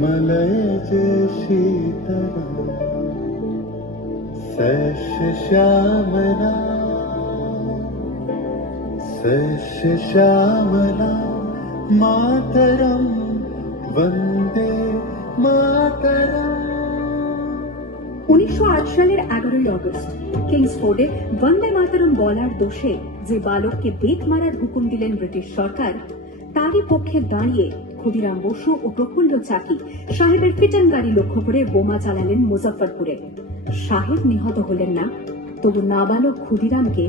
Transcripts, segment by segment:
Malay जैसी तरह सैश श्यामला मातरम वंदे मातरम। 1908 সালের 11ই আগস্ট কিংসফোর্ডে বন্দে মাতরম বলার দোষে যে বালককে বেত মারার হুকুম দিলেন ব্রিটিশ সরকার, তারই পক্ষে দাঁড়িয়ে ক্ষুদিরাম বসু ও প্রফুল্ল চাকি সাহেবের ফিটন গাড়ি লক্ষ্য করে বোমা চালালেন মুজফ্ফরপুরে। সাহেব নিহত হলেন না, তবু নাবালক ক্ষুদিরামকে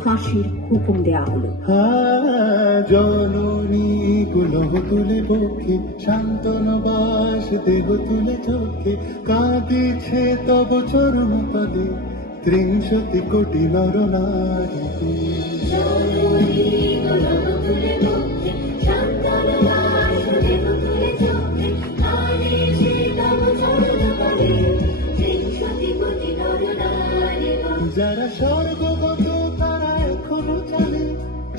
ফাঁসির হুকুম দেয়া হলো। জননী কুলহ তুলে বক্ষে শান্তনবাস দেহ তুলে চোখে কাঁদিছে তব চরণ পদে 30 কোটি নর নারী। যারা স্বর্গগত তারা এখনো চলে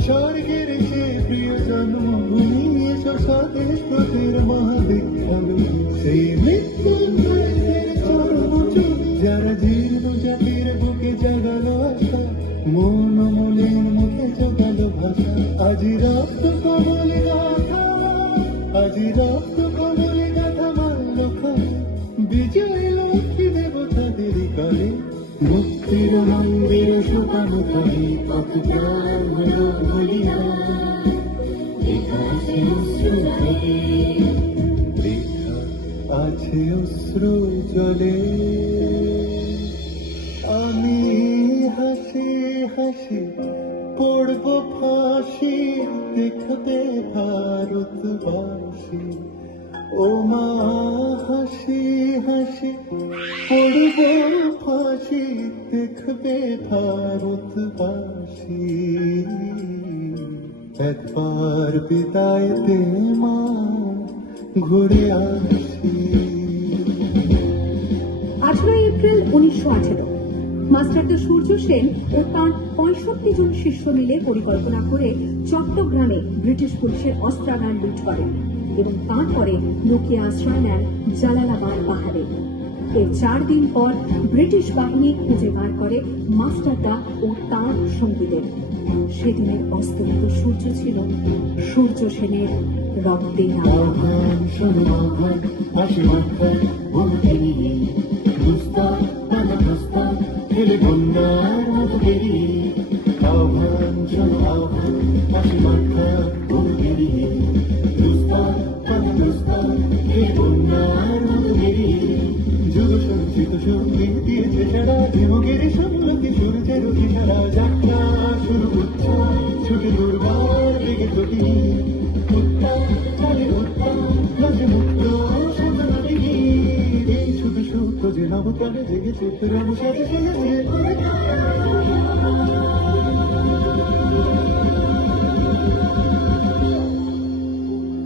স্বর্গের সে প্রিয় জন্মভূমি, এসো স্বদেশ প্রতির মহাবিখ্যাত সেই মৃত্যুঞ্জয়ের চরণচূড়ি। যারা জীর্ণ জাতির বুকে জাগালো আশা, মন মনের মুখে জগালো ভাষা। আজি রক্ত কমলে গাথা, আজি রক্ত কমলে গাথা মাল্য খায় বিজয় লক্ষ্মী দেবতাদের কালে। মুক্তির মন্দির শুকানো তবে কত প্রাণ হল বলিয়া, বৃথা আছে অশ্রু জলে। আমি হাসি হাসি পড়ব ফাঁসি, দেখবে ভারতবাসী। ও মা হাসি হাসি পড়ব ফাঁসি, দেখবে ভারতবাসী। একবার বিদায় দে মা, ঘুরে আসি। 18 এপ্রিল 1918 মাস্টারদা সূর্য সেন ও তাঁর 65 জন শিষ্য মিলে পরিকল্পনা করে চট্টগ্রামে ব্রিটিশ পুলিশের অস্ত্রাগার লুট করেন এবং তারপরে লুকিয়ে আশ্রয় নেন জালালাবাদ পাহাড়ে। এর 4 দিন পর ব্রিটিশ বাহিনী খুঁজে বার করে মাস্টারদা ও তাঁর সঙ্গীদের। সেদিনের অস্তমিত সূর্য ছিল সূর্য সেনের রক্তে আহ্বান শোনো আহ্বান, হাসি মাত্রায় বলতে নিয়ে দুস্তার নানা প্রস্তাব ফেলে বন্যার মতো বেরিয়ে। আহ্বান শোনো আহ্বান, হাসি মাত্রায় বলতে নিয়ে দুস্তার নানা প্রস্তাব ফেলে বন্যার মতো বেরিয়ে। যুগ সঞ্চিত সঙ্গীত দিয়েছে সারা জীবকের সম্মতি, সূর্যের সারা যাত্রা শুরু হচ্ছে ছুটে দুর্বার বেগে চটি। নবপ্রাণে জেগেছে রঙ সাজে সেজেছে।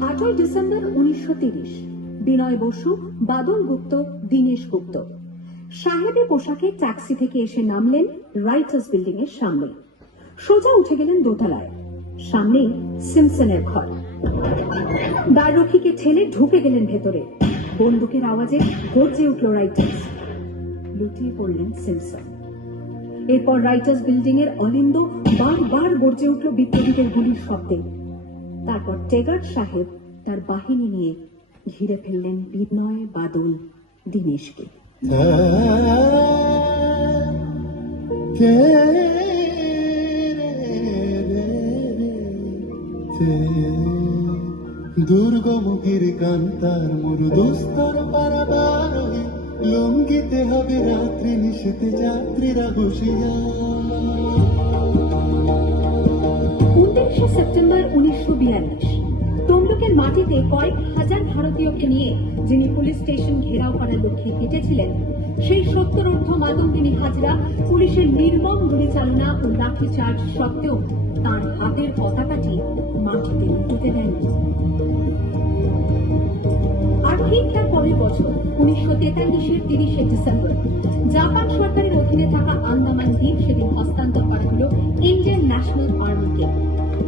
8 ডিসেম্বর 1930 বিনয় বসু, বাদল গুপ্ত, দীনেশ গুপ্ত সাহেবী পোশাকে ট্যাক্সি থেকে এসে নামলেন রাইটার্স বিল্ডিং এর সামনে। সোজা উঠে গেলেন দোতলায়। সামনেই সিমসনের ঘর। দ্বাররক্ষীকে ঠেলে ঢুকে গেলেন ভেতরে। বন্দুকের আওয়াজে গর্জে উঠল রাইটার্স। লুটিয়ে পড়লেন সিমসন। এরপর রাইটার্স বিল্ডিং এর অলিন্দ বারবার গর্জে উঠল বিপ্লবীদের গুলির শব্দে। তারপর টেগার্ড সাহেব তার বাহিনী নিয়ে ঘিরে ফেললেন বিনয়, বাদল, দীনেশকে। দুর্গমুখীর কান্তার মরুদুস্তর পারাবার লঙ্ঘিতে হবে রাত্রি নিশীতে যাত্রীরা বসিয়া। 29 সেপ্টেম্বর 1942 তমলুকের মাটিতে কয়েক হাজার ভারতীয়কে নিয়ে যিনি পুলিশ স্টেশন ঘেরাও করার লক্ষ্যে হেঁটেছিলেন, সেই সত্তরোর্ধ্ব মাতঙ্গিনী হাজরা পুলিশের নির্মম গুলিচালনা ও লাঠিচার্জ সত্ত্বেও তাঁর হাতের পতাকাটি মাটিতে উঠতে দেননি। আর ঠিক তার পরের বছর 1943 30 ডিসেম্বর জাপান সরকারের অধীনে থাকা আন্দামান দ্বীপ সেদিন হস্তান্তর করা হল ইন্ডিয়ান ন্যাশনাল আর্মিকে।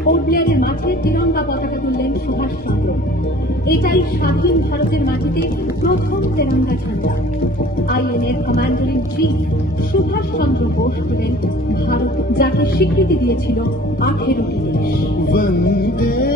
পোর্ট ব্লেয়ারের মাঠে তিরঙ্গা পতাকা তুললেন সুভাষচন্দ্র। এটাই স্বাধীন ভারতের মাটিতে প্রথম তেরঙ্গা ঝান্ডা। আইএনএর commander in chief Subhash Chandra Bose হলেন ভারত, যাকে স্বীকৃতি দিয়েছিল 18টি দেশ। वंदे